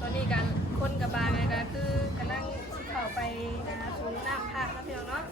ตอนนี้กันคนกับบางไงก็คือกำลังเข้าไปหาถุงน้ำภาคนะพี่น้องเนาะ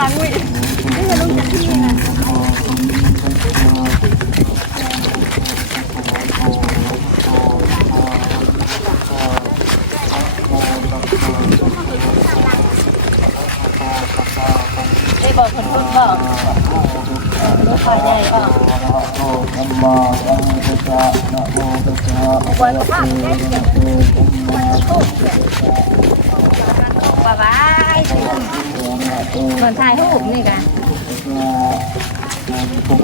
ค่น้ำล้างวินี่จะลงจากที่นะได้บอกคนพูดบอกรู้ข่าวใหญ่บอกวันข้ามเนี่ยบ๊ เหมือนถ่ายรูปนี่กันปี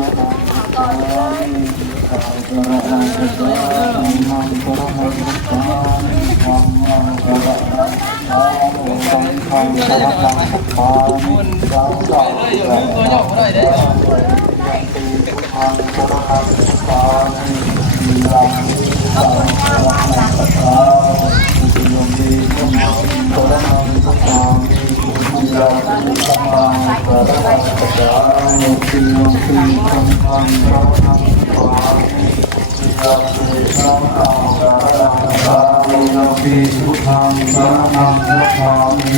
ทธังสรณังคัจฉามิ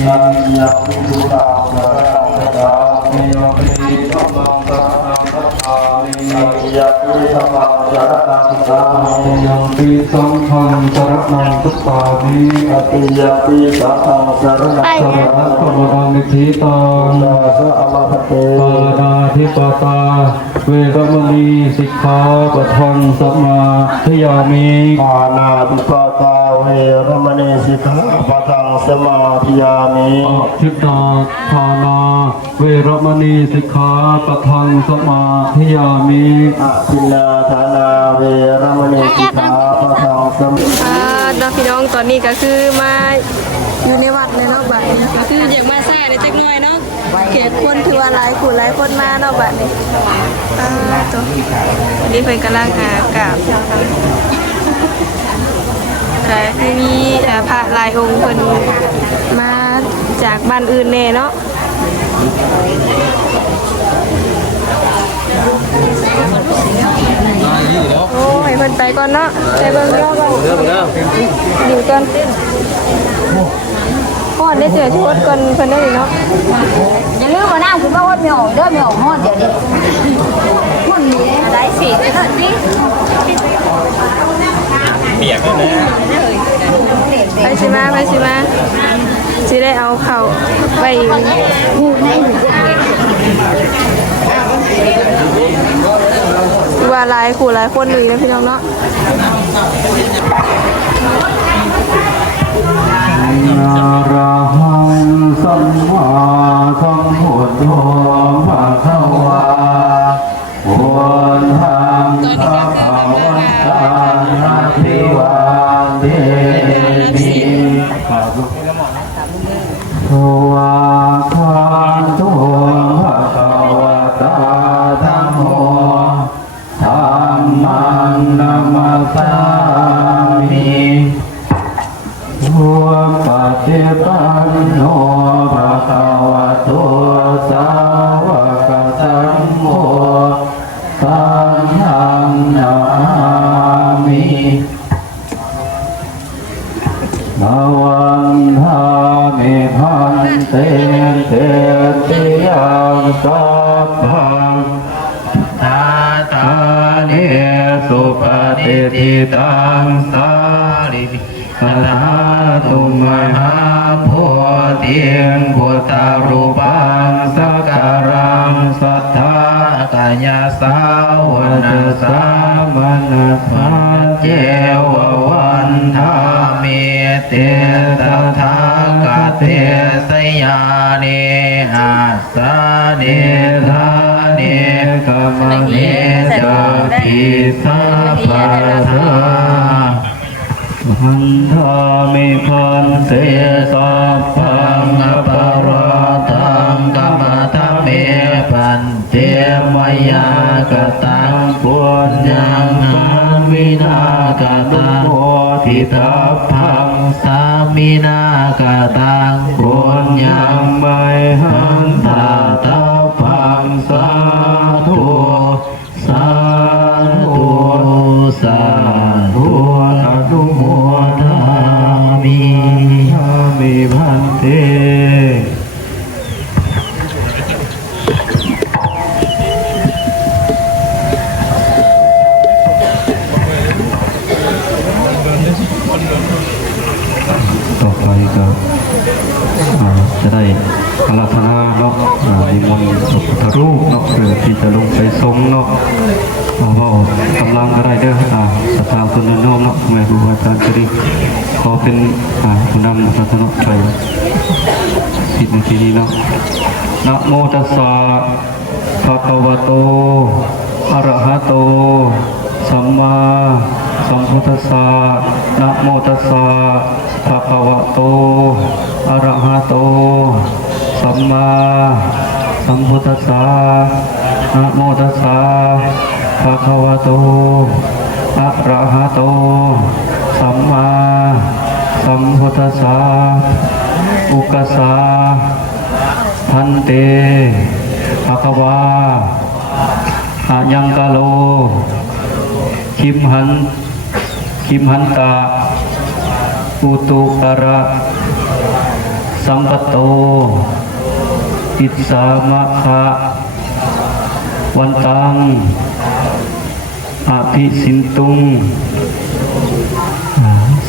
ยะปิพุทธังสรณังคัจฉามิยะปิธัมมังสรณังคัจฉามิยะปิธัมมังสรณังคัจฉามิยปิสังฆังสรณังคัจฉามิยะปิยะปิสังฆังสรณังคัจฉามิสัพพะนิธิตังสะอมะเตปานาธิปตาเวรมณีสิกขาปะทังสมาธิยามิปานาติปตา เวรมณีสิกขาปะทังสมาธิยามิทิตาทานาเวรมณีสิกขาปะทังสมาธิยามิอาทินาทานาเวรมณีสิกขาปะทังสมาอ่าเนาะพี่น้องตอนนี้ก็คือมาอยู่ในวัดเลยเนาะบัดนี้ก็คืออยากมาซ่าในจักหน่อยเนาะเขตคนถือว่าหลายคนหลายคนมาเนาะบัดนี้อ่าตัววันนี้เพิ่นกำลังหากราบ ก็คือมีอ่พระลายองค์เพิ่นมาจากบ้านอื่นแน่เนาะโอ้ยเพิ่นไปก่อนเนาะไปเบิ่งรอบก่อนอยู่ก่อนพ่อได้เจอชุดก่อนเพิ่นได้เนาะอย่าลืมมาน้ำคุณว่าวัดไม่ออกเด้อไม่ออกฮอดเดี๋ยวนี้คุณนี่อะไรสิเด้อสิ ไปสิมาไปสิมาสิได้เอาเข่าไปว่าหลายขู่หลายคนเลยนะพี่น้องเนาะนาราหังสัมมาสัมพุทโธภะคะวา มินวังทามิพันเตเตติยังสัพพังตาตาเนสุปฏิทิตังสาริสาตุมหาโพธิง นัสสาเจววันทามิเตตถาคเตสยานิอาสาเนธาเนกมเนจาปิสัพพะอันธามิพันเตสัพพัง ที่จะลงไปทรงเนาะเอาเว่ากำลังก็ได้เด้ออ่าศรัทธาคนนั้นน้อมเนาะแม่ครูอาจารย์จะได้ขอเป็นอ่าผู้นำศาสนาไปสิบนาทีนี้เนาะนะโมตัสสะภะคะวะโตอะระหะโตสัมมาสัมพุทธัสสะนะโมตัสสะภะคะวะโตอะระหะโตสัมมาสัมพุทธัสสะ นะโมตัสสะภะคะวะโตอะระหะโต สัมมาสัมพุทธัสสะอุกัสสะพันเตภะคะวาอะยังกะโล คิมหัน คิมหันตาอุตุกระสัมปโตอิสามะคะ วันตังอภิสินตุง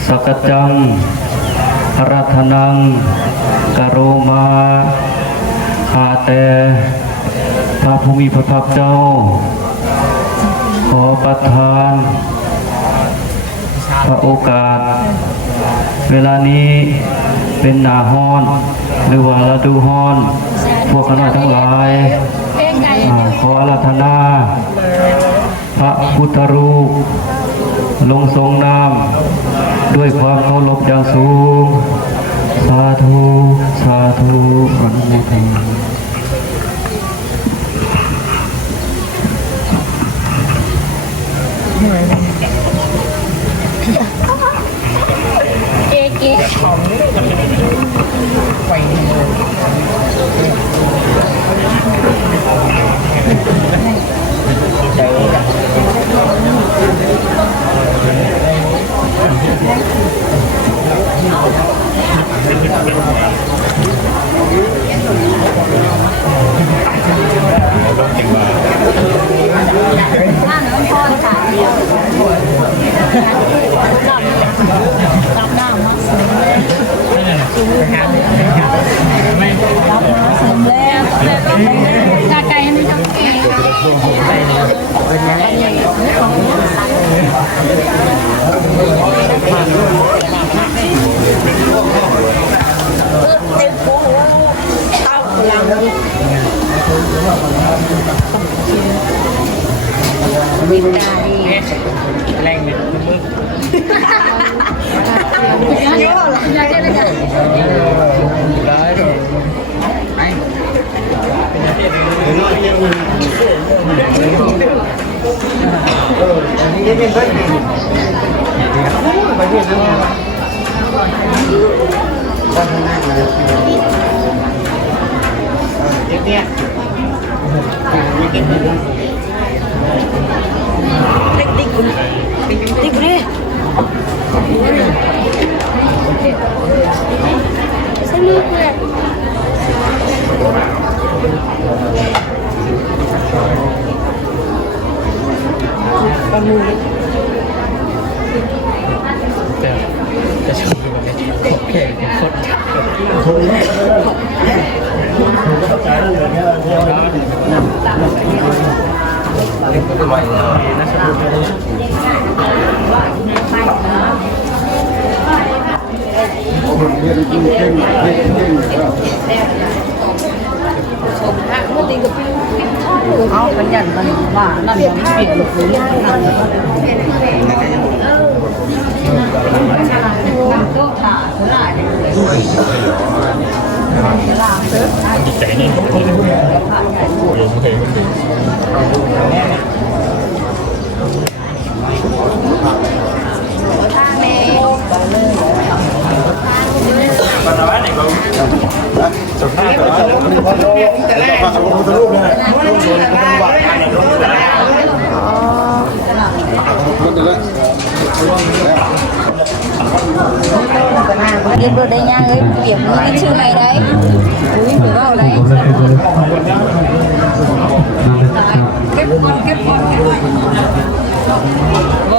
สกจังรัธนังกโรมาข้าแต่พระภูมิพระภาคเจ้า ขอประทาน พระโอกาส เวลานี้เป็นหนาฮ้อน หรือว่าฤดูฮ้อน พวกขน้อยทั้งหลาย อ่าขออาราธนา พระพุทธรูป ลงทรงน้ำด้วยความเคารพอย่างสูง สาธุ สาธุอนุโมทน bagian bagian. Bagian Thank you. con mua đi จะจะชอบมันจะชอบของแขกเป็นคนจัดคนแรกผมก็ต้องการเลยเนี่ยเนี่ยนำนำไปที่เล็กก็ใหม่แล้วนะครับผมเรียนจริงจริงจริงจริงครับผมนะเมื่อตีกับพี่ ยเปลี่ยนมือนี่ชื่อไหนได้อุ้ยหรือว่าอะไร เก็บก่อนเก็บก่อนบ่เลยระวัง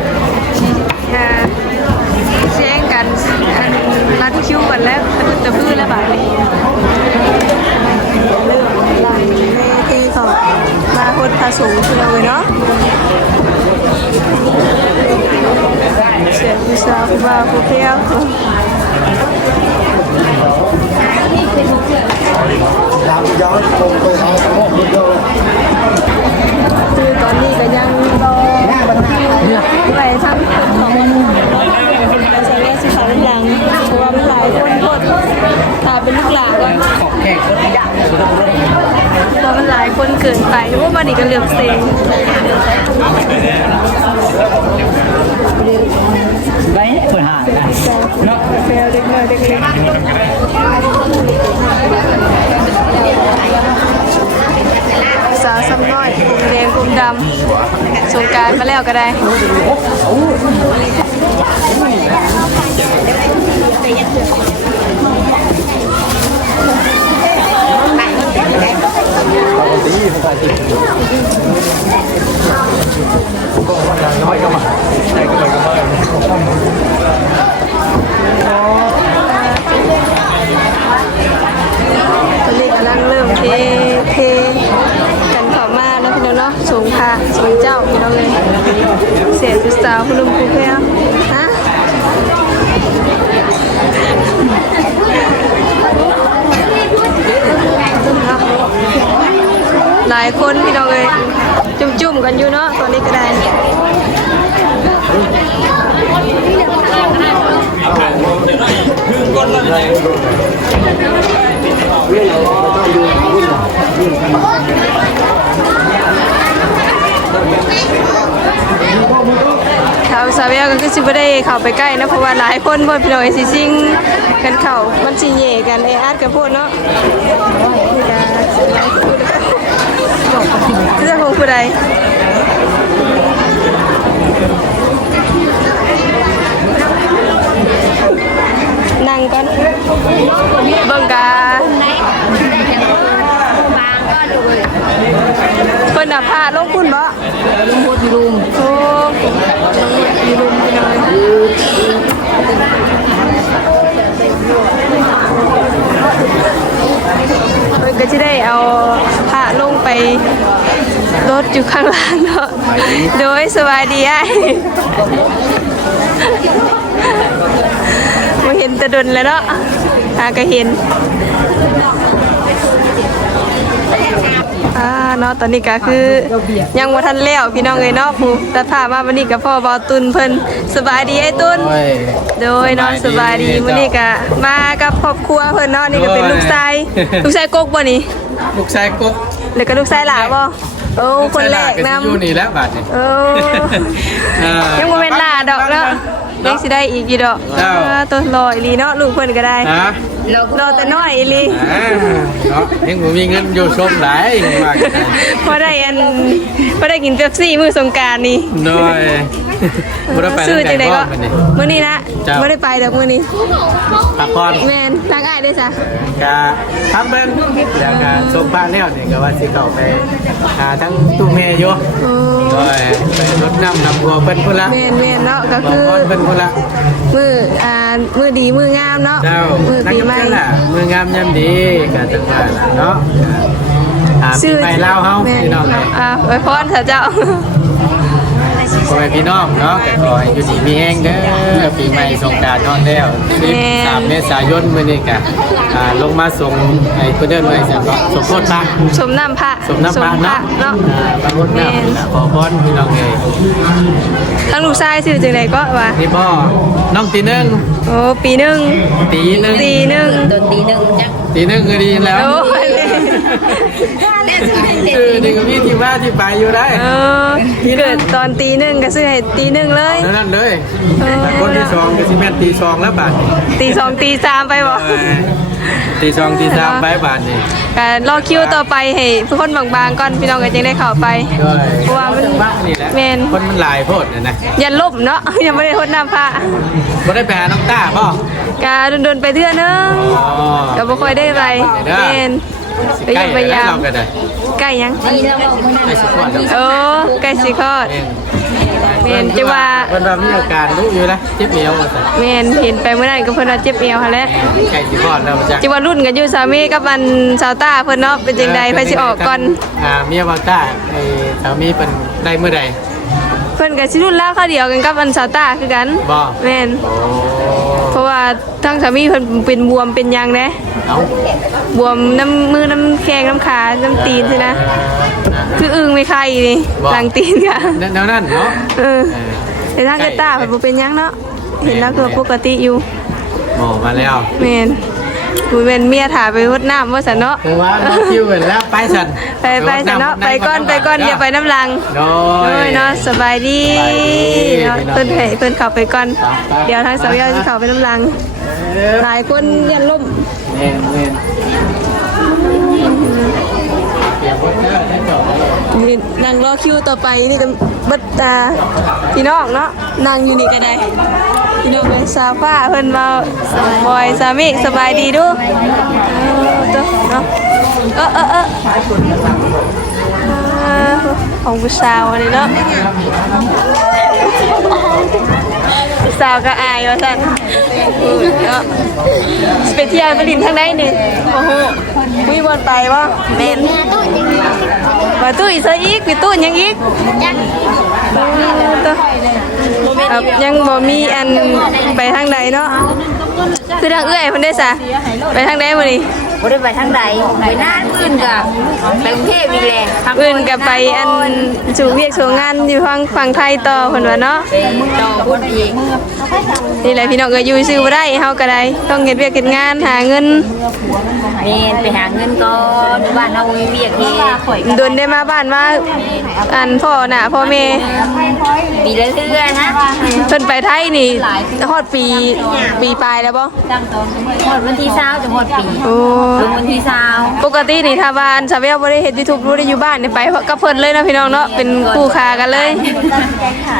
รัดคิวกันแล้วจะพื้นแล้วบาดนี้เริ่มไล่เทก่อนมาพดผสมพี่น้องเลยเนาะเสียงผู้สาวผู้บ่าวผู้เพี้ยว làm cho gió cùng tôi họ có một chút đâu คือตอนนี้ก็ยังรอ ไปทำของเราใช้เลสิขาหลังเพราะว่ามันหลายคนกดตาเป็นลูกหลานก่อนเพราะมันหลายคนเกินไปว่ามันอีกก็เหลือเซ็ง đấy phải hại เนาะเฟลเด็กน้อยเด็กเล็ก สาวซ้ำน้อยกลุ่มแดงกลุ่มดำสงการมาแล้วก็ได้ต ผู้สาวผู้ลุงผู้แพ้วฮะหลายคนพี่น้องเลยจุ่มๆกันอยู่เนาะตอนนี้ก็ได้ ชาวซาเวียก็คือสิบ่ได้เข้าไปใกล้นะเพราะว่าหลายคนบ่พี่น้องสิซิงกันเข้ามันสิแย่กันไอ้อาดกับพวกเนาะคือจะของผู้ใดนั่งกันเบิ่งกาเพิ่นน่ะพาลงพุ่นบ่ ลุงพูดลุงโอ้ยลุมไปเลยเพิ่นก็จะได้เอาพระลงไปรถอยู่ข้างล่างเนาะ โดยสบายดีไอ้มาเห็นตะดนแล้วเนาะหาก็เห็น เนาะตอนนี้ก็คือยังว่าทันแล้วพี่น้องเอ้ยเนาะผู้ตัดผ้ามาวันนี้กับพ่อบอตุนเพิ่นสบายดีไอ้ตุนโดยเนอนสบายดีมื้อนี้ก็มากับครอบครัวเพิ่นเนาะนี่ก็เป็นลูกชายลูกชายกกบ่นี่ลูกชายกบหรือก็ลูกชายหลาบ่โอ้คนแรกนำอยู่นี่แล้วบาดนี่โอ้เออยังบ่แม่นหลาดอกเนาะยังสิได้อีกกี่ดอกเจ้าอ่าตัวลอยอีหลีเนาะลูกเพิ่นก็ได้ฮะรอแต่น้อยอีหลีอ่าเนาะยังบ่มีเงินอยู่ชมหลายว่ากัน พอได้อันพอได้กินเป๊ปซี่มื้อสงกรานต์นี่โดยบ่ได้ไปซื้อจังได๋ก็มื้อนี้มื้อนี้นะเจ้าบ่ได้ไปดอกมื้อนี้พักผ่อนแม่นทางอ้ายได้ซะก็ทำเบิ่งแล้วก็ส่งบ้านแล้วนี่ก็ว่าสิเข้าไปหาทั้งตู้แม่อยู่โอ้โดยไปรดน้ำนำบัวเพิ่นพุ่นละแม่นแม่นเนาะก็บอคืกอก่อนเพิ่นพุ่นละ มืออ่ามือดีมืองามเนาะเจ้ามือนักปีกับใหม่เจ้าล่ะมืองามยามดีก็จังว่าล่ะเนาะอ่าปีใหม่ลาวเฮาแม่พี่น้องเอ้ยอ่าไว้พรเถอะเจ้า พ่อแม่พี่น้องเนาะก็ขอให้อยู่ดีมีแห้งเด้อปีใหม่สงกรานต์นอนแล้ว13เมษายนมื้อนี้ก็อ่าลงมาส่งให้เพิ่นเดินไว้ซั่นก็สมโพธิพระสมน้ำพระสมน้ำพระเนาะเนาะอ่าพระพุทธเจ้าขอพรพี่น้องเอ้ยทั้งลูกชายชื่อจังไดก็ว่านี่พ่อน้องตีหนึงโอ้ปีหนึงตีหนึงตีหนึงโดนตีหนึ่งจังตีหนึงก็ดีแล้ว โอ้ย คือนี่ก็มีที่มาที่ไปอยู่ได้เออเกิดตอนตีหนึงก็ซื้อให้ตีหนึงเลยนั่นเลยเออคนที่สองก็สิแม่นตีสองแล้วบาทตีสองตีสามไปบ่เออตีสองตีสามไปบาทนี่ก็รอคิวต่อไปให้ทุกคนบางๆก่อนพี่น้องก็จะได้เข้าไปด้วยเพราะว่ามันบ้างนี่แหละแม่นคนมันหลายโพดนะนะอย่าลบเนาะยังไม่ได้ทดน้ำพระบ่ได้ไปหาน้องต้าป่ะกาโดนๆไปเทื่อนึงอ๋อก็บ่ค่อยได้ไปเด้อเมน ไปใกล้ยังไปแล้วยามเรากันเลยใกล้ยังนี่เราบอกมันใกล้สิบวันแล้วโอ้ใกล้สิคลอดเองเมนจะว่าเพิ่นว่ามีอาการรู้อยู่นะเจ็บเหนียวว่าซั่นเมนเห็นไปเมื่อนั้นก็เพิ่นว่าเจ็บเอวหั่นแหละใกล้สิคลอดแล้วจ้ะจะว่ารุ่นกันอยู่สามีกับอันสาวต้าเพิ่นเนาะเป็นจังใดไปสิออกก่อน อ่าเมียบาต้าไอ้สามีเป็นได้เมื่อใดเพิ่นก็สิรุ่นแล้วเขาเดียวกันกับอันสาวต้าคือกันบ่ แม่นโอ้เพราะว่าทั้งสามีเพิ่นเป็นบวมเป็นหยังแนะเอาบวมน้ำมือน้ำแข้งน้ำขาน้ำตีนใช่นะคืออึ้งไม่ใครนี่หลังตีนค่ะแนวนั้นเนาะเออแต่ทางกระตาเพิ่นบ่เป็นหยังเนาะเห็นแล้วคือปกติอยู่โอ้มาแล้ว แม่น กูเป็นเมียถ่าไปรดน้ำว่าสันเนาะคือว่าน้องคิวเห็นแล้วไปสันไปไปสันเนาะไปก้อนไปก้อนอย่าไปน้ำลังโดโอ้ยยเนาะสบายดีสบายดีเนาะพี่น้องเพิ่นให้เพิ่นเข้าไปก่อนไปๆเดี๋ยวทางสาวยาจะเข้าไปน้ำลังเออหลายคนยันล่มเน่นเน่น เก็บไว้เด้อได้จบนี่นั่งรอคิวต่อไปนี่ก็บัดตาพี่น้องเนาะนั่งอยู่นี่ก็ได้พี่น้องเป็นซาฟ้าเพิ่นมาบอยสามีสบายดีดูเออตัวเนาะเออเออเออของผู้สาวนี่เนาะ สาวก็อายว่าซั่นอือเนาะสเปเทียลไปลินทางใดนี่โอ้โหมีบนไปบ่แม่นมาตู้อีกซะอีกไปตู้ยังอีกตู้ครับยังบ่มีอันไปทางใดเนาะคือทางเอื้อยเพิ่นได้ซะไปทางใดมื้อนี้ บ่ได้ไปทางใดไปหน้าอื่นกับไปกรุงเทพอีกแหละอื่นก็ไปอันสู่เวียกสู่งานอยู่ฝั่งฝั่งไทยต่อเพิ่นว่าเนาะไปต่อพูดอีกนี่แหละพี่น้องก็อยู่ซื่อบ่ได้เฮาก็ได้ต้องเฮ็ดเวียกเฮ็ดงานหาเงินเมนไปหาเงินก่อนบ้านเรามีเวียกเฮ็ดโดนได้มาบ้านมาอันพ่อน่ะพ่อแม่ปีละเทื่อนะเพิ่นไปไทยนี่ฮอดปีปีปลายแล้วบ่หมดวันที่เช้าจะหมดปีโอ้ถึงวันที่เช้าปกตินี่ถ้าว่าอันสาวเวลบ่ได้เฮ็ด YouTube บ่ได้อยู่บ้านนี่ไปกับเพิ่นเลยนะพี่น้องเนาะเป็นคู่ค้ากันเลย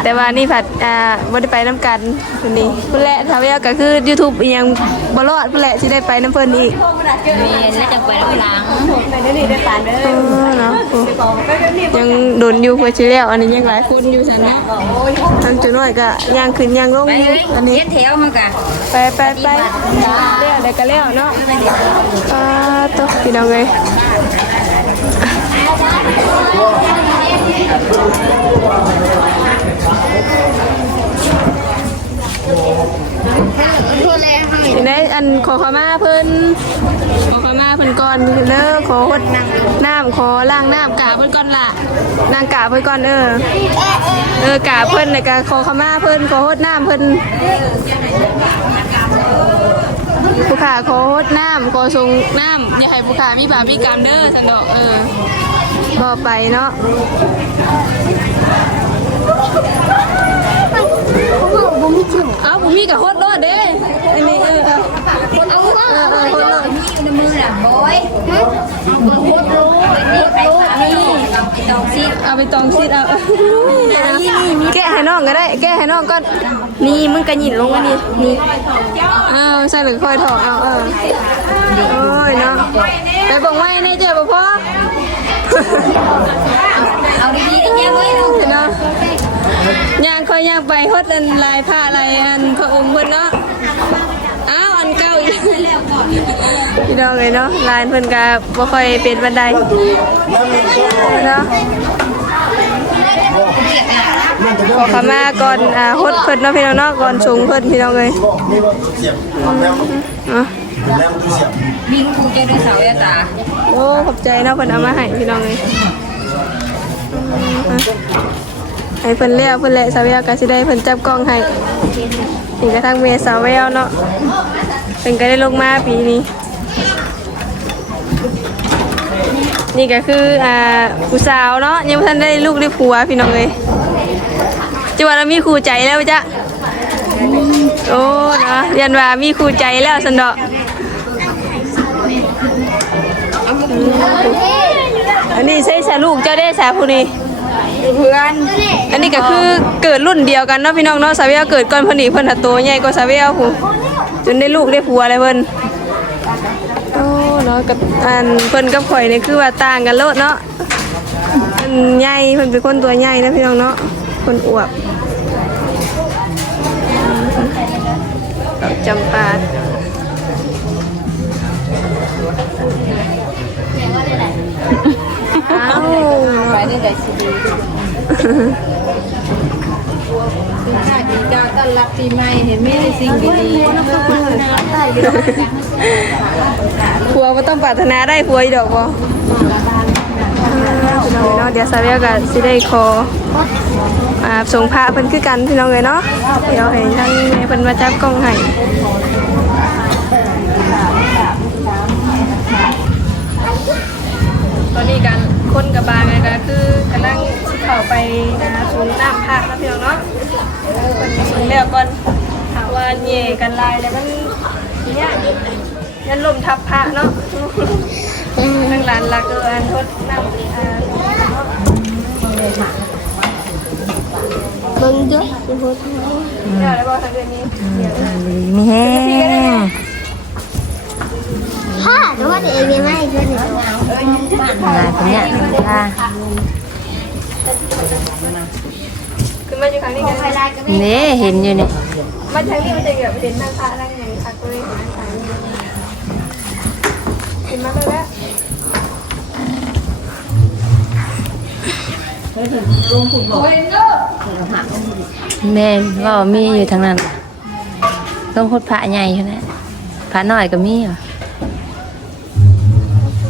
แต่ว่านี่ผัดอ่าบ่ได้ไปนํกันเพิ่นนี่เพิ่นแหละสาวเวลก็คือ YouTube อีหยังบ่รอดเพิ่นแหละสิได้ไปนํเพิ่นอีกเมนแล้วจะไปรับหลังเออเนาะโอ้ ยังโดนอยู่เพื่อสิแล้วอันนี้ยังหลายคนอยู่ซั่นเนะทางจุน้อยก็ย่างขึ้นย่างลงอยู่อันนี้แถวมากะไปไปไปแล้วได้ก็แล้วเนาะอ่าตวพี่น้องเอ้ย ได้อันขอขมาเพิ่นขอขมาเพิ่นก่อนเด้อขอหดน้ำขอล้างน้ำกาเพิ่นก่อนล่ะนางกาเพิ่นก่อนเออเออกาเพิ่นแล้วก็ขอขมาเพิ่นขอหดน้ำเพิ่นผู้ขาขอหดน้ำขอส่งน้ำอย่าให้ผู้ขามีบาปมีกรรมเด้อสันดอกเออบ่ไปเนาะ เอาผมมีกับโคตรโดดเด้อันนี้เออคนเอาว่าเออเออโคตรโดดมีอยู่ในมือน่ะบอยเบิ่งโคตรรู้นี่ไปทางนี้ไอ้ตองซิดเอาไปตองซิดเอาแกะให้น้องก็ได้ แก้ให้น้องก่อนนี่มึงกระหยินลงมานี่นี่อ้าวใส่หรือคอยถอดเอาเออโอ้ยเนาะไปบอกไว้ในเจ้าบ่พ่อเอาดีๆแย่ไว้ลูกนะ ย่างคอยย่างไปฮดอันลายผ้าลายอันพระองค์เพิ่นเนาะอ้าวอันเก่าอีกพี่น้องเลยเนาะลายเพิ่นก็บ่ค่อยเป็นบันไดเนาะขอขมาก่อนอ่าฮดเพิ่นเนาะพี่น้องเนาะก่อนสูงเพิ่นพี่น้องเลยมีลูกครูเจ้าด้วยสาเอตาโอ้ขอบใจเนาะเพิ่นเอามาให้พี่น้องเลย ให้เพิ่นแล้วเพิ่นแหละสาวแววก็สิได้เพิ่นจับกล้องให้นี่กระทั่งเมสาวแววเนาะเพิ่นก็ได้ลงมาปีนี้ นี่ก็คืออ่าผู้สาวเนาะยังบ่ทันได้ลูกได้ผัวพี่น้องเลยจังว่าเรามีครูใจแล้วจ้ะโอ้เนาะเรียนว่ามีครูใจแล้วสันดอกอันนี้ใช่สาลูกเจ้าได้สาผู้นี้ เพื่อนอันนี้ก็คือเกิดรุ่นเดียวกันเนาะพี่น้องเนาะสาเวียเกิดก่อนพนนีเพิ่นถ้าโตใหญ่กว่าสาเวียผู้จนได้ลูกได้ผัวอะไรเพิ่นโอ้เนาะกับอันเพิ่นกับข่อยนี่คือว่าต่างกันโลดเนาะเพิ่นใหญ่เพิ่นเป็นคนตัวใหญ่นะพี่น้องเนาะคนอวบดอกจำปาอ้าว ไปได้แต่สิดีค่ะดีจ้าต้อนรับปีใหม่เห็นมีแต่สิ่งดีผัวก็ต้องปรารถนาได้ผัวอีดอกบ่พี่น้องเนาะเดี๋ยวสาเวียก็สิได้ขออ่าส่งพระเพิ่นคือกันพี่น้องเลยเนาะเดี๋ยวให้ทางแม่เพิ่นมาจับกล้องให้ตอนนี้กัน คนกับบางไงก็คือกำลังสิเข้าไปนะสูงน้ำพระนะพี่น้องเนาะเพิ่นสูงแล้วก่อนหาว่าแย่กันหลายแล้วมันเนี่ยยันลมทับพระเนาะทางร้านลักเอออันทดน้ำอ่าเบิ่งเด้อสิโหดเดี๋ยวแล้วบอกทางเดือนนี้เดี๋ยวมีแห้ง พ่อหนูว่าเองยังไม่ช่วยหนูมาเป็นเนี่ยค่ะคือมาอยู่ครั้งนี้กันนี่เห็นอยู่นี่มาทางนี้มันจะเกี่ยวประเด็นทางพระนั่งอย่างคักเลยเห็นมาแล้วแม่ว่ามีอยู่ทางนั้นต้องพดพระใหญ่ขนาดพระน้อยก็มีเหรอ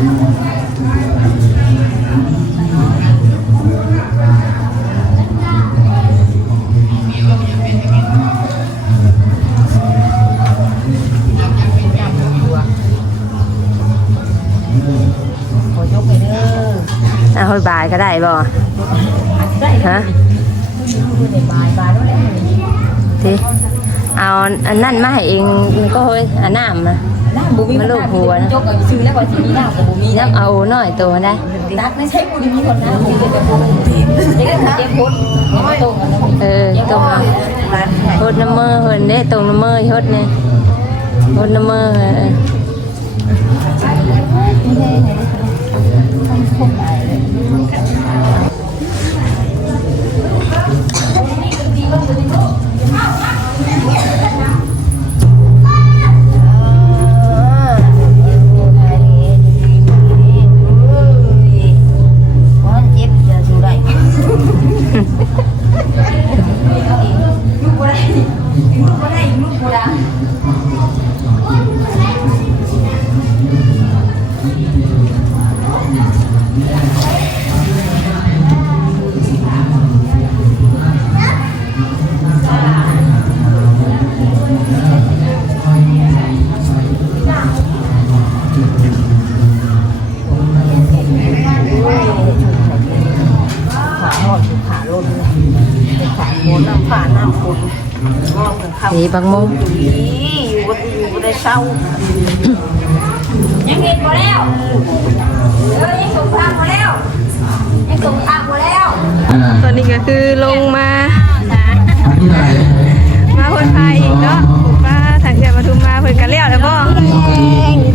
อาค่อยบายก็ได้บ่ฮะทีเอาอันนั่นมาให้เองก็เฮ้ยอันน้ำนะ บุมีมัลูกหัวนะกเอาซื้อแล้วก็สิมีน้ำกับบุมีเอาหน่อยตัวนะตักไม่ใช่บุมีคนน้ำบุมีกับบุมีเด็กพุทธเออตัวพุทธน้ำมือเหินเด้ตรงน้ำมือพุทธเนี่ยพุทธน้ำเมอเนน้ำผ่านน้ำฝนงอกถึงเข้าสีบางมุมนี่อยู่บนอยู่บนได้เศร้ายังเห็นบ่แล้วเออยังส่งทางบ่แล้วยังส่งทางบ่แล้วตอนนี้ก็คือลงมาที่ไหนมาคนไทยอีกเนาะมาทางเสียปทุมมาเพิ่นกันเลี้ยวแล้วบ่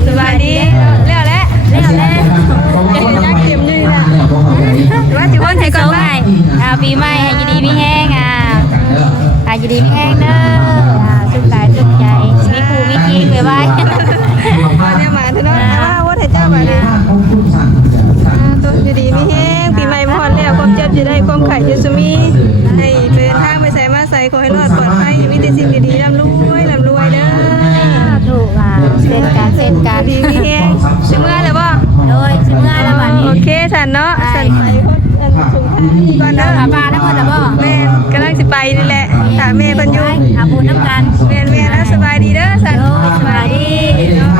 สบายดีเลี้ยวแล้วเลี้ยวแล้วยักเข็มอยู่นี่ล่ะว่าสิคนไทยก่อนไปอ่าปีใหม่ให้ยินดีมีแห้งอะ อ่ายินดีมีแห้งเด้ออ่าสุขกายสุขใจมีครูมีคิงบ๊ายบายมาเนี่ยมาเถอะเนาะว่าว่าไทยเจ้าบาดนี้อ่าตัวอยู่ดีมีแฮงปีใหม่มาฮอดแล้วความเจ็บจะได้ความไข่จะสมีให้เดินทางไปใส่มาใส่ขอให้รอดปลอดภัยมีแต่สิ่งดีๆร่ำรวยร่ำรวยเด้อถูกอะเส้นการเส้นการดี มแม่เพิ่นอยู่หาปูน้ำกันแม่แม่แล้วสบายดีเด้อสันสบายดีเนาะ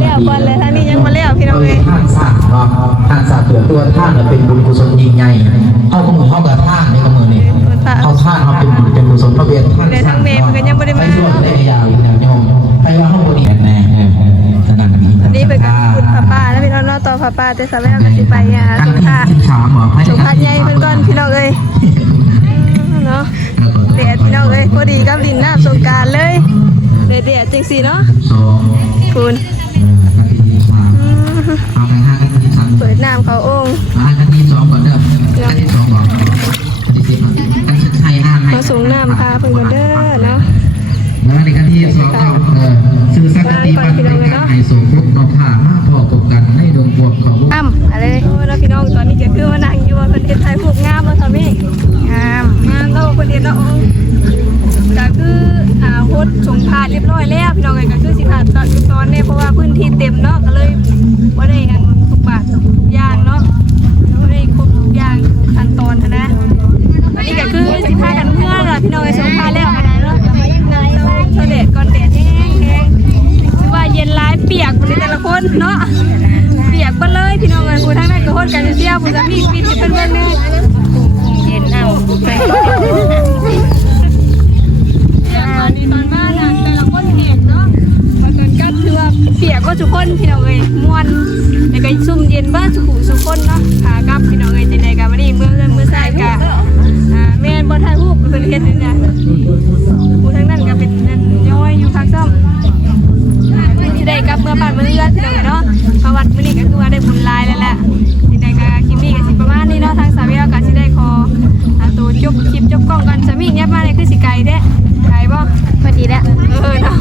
แล้วก่อนเลยท่างนี้ยังบ่แล้วพี่น้องเอ้ยท่านสร้างเนาะท่านสร้างเกิดตัวท่านเป็นบุญกุศลยิ่งใหญ่เข้ากับมือเข้ากับท่านในกับมือนี่เข้าท่านเขาเป็นบุญเป็นกุศลพระเวทท่านแต่ทางแม่เพิ่นก็ยังบ่ได้มาไปช่วยได้ยาวอีกแล้วโยมไปว่าข้างบนนี่แน่ๆเออเออเออสนั่นนี้นี่เพิ่นก็ขุดผ้าป่าแล้วพี่น้องเนาะต่อผ้าป่าแต่สาวแล้วก็สิไปหากันสงที่ขลาที่สามเหรอให้สงขลาใหญ่เพิ่นก่อนพี่น้องเอ้ย เนาะแดดพี่น้องเอ้ยพอดีกับดินน้ำสงกรารเลยแดดๆจังซี่เนาะสองคุณกันที่สามเอาไปห้ากันที่สามเปิดน้ำเขาโอ่งมากันที่สองก่อนเด้อกันที่สองก่อนกันที่สี่ก่อนกันที่ไทยห้าให้มาสูงน้ำพาเพิ่นก่อนเด้อเนาะแล้วในการที่สองเราเออสื่อสักกติปันในการให้สมพุทธนอกผ่ามาพอปกามแล้วเพิ่นแล้วอ้ก็คืออ่าโฮดสงพาเรียบร้อยแล้วพี่น้องเอ้ยก็คือสิขาดตอนตอนนี้เพราะว่าพื้นที่เต็มเนาะก็เลยบ่ได้กันทุกบาททุกอย่างเนาะบ่ได้ครบทุกอย่างทุกขั้นตอนนะอนนี้ก็คือสิพากันเมื่อล่ะพี่น้องเอ้ยสงพาแล้วก็ได้เนาะก็มานั่งเซเดดก่อนแดดแห้งๆคือว่าเย็นหลายเปียกหมดเลยแต่ละคนเนาะเปียกเบ่เลยพี่น้องเอ้ยผู้ทั้งนั้นก็โฮดกันเที่ยวผู้จะมีปิดให้เพิ่นเบิ่งแน่ ย็นเอาตอนนี้ตอนมาน่ะแต่ละคนเห็นเนาะมากันก็คือว่าเปียกก็ทุกคนพี่น้องเอ้ยม่วนแล้วก็ซุ่มเย็นบ้าสุขุสุกคนเนาะขากลับพี่น้องเอ้ยจังได๋ก็บ่ได้เมื่อเงินมื้อใส่กะอ่าแม่นบ่ทันฮู้เพิ่นเฮ็ดนี่นะผู้ทั้งนั้นก็เป็นนั่นย้อยอยู่ภาคซ่อมสิได้กลับเมื่อบ้านเมื่อเรือนพี่น้องเอ้ยเนาะเพระวัดมื้อนี้ก็คือว่าได้บุญหลายแล้วแหละจังได๋ก็คลิปนี้ก็สิประมาณนี้เนาะทางสาวเวียก็สิ อาตัวจบคลิปจบกล้องกันสามีเงียบมาเลยคือสิไกลเด้ไกลบ่พอดีแล้วเออเนาะ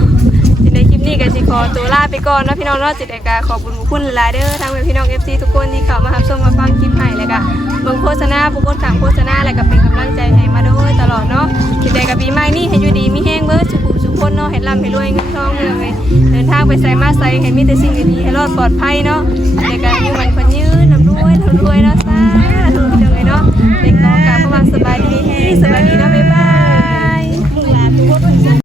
ในคลิปนี้ก็สิขอตัวลาไปก่อนนะพี่น้องเนาะจิตเอกาขอบคุณทุกคนหลายเด้อทั้งพี่น้อง FC ทุกคนที่เข้ามารับชมมาฟังคลิปให้แล้วก็เบิ่งโฆษณาผู้คนถามโฆษณาแล้วก็เป็นกำลังใจให้มาโดยตลอดเนาะจิตเอกาปีใหม่นี้ให้อยู่ดีมีแห้งเบิดสุขุสุขคนเนาะให้ร่ำให้รวยเงินทองเลยเดินทางไปใส่มาใส่ให้มีแต่สิ่งดีๆให้รอดปลอดภัยเนาะแล้วก็อยู่มันคนยืนร่ำรวยร่ำรวยเนาะสา สบายดีสบายดีนะบ๊ายบาย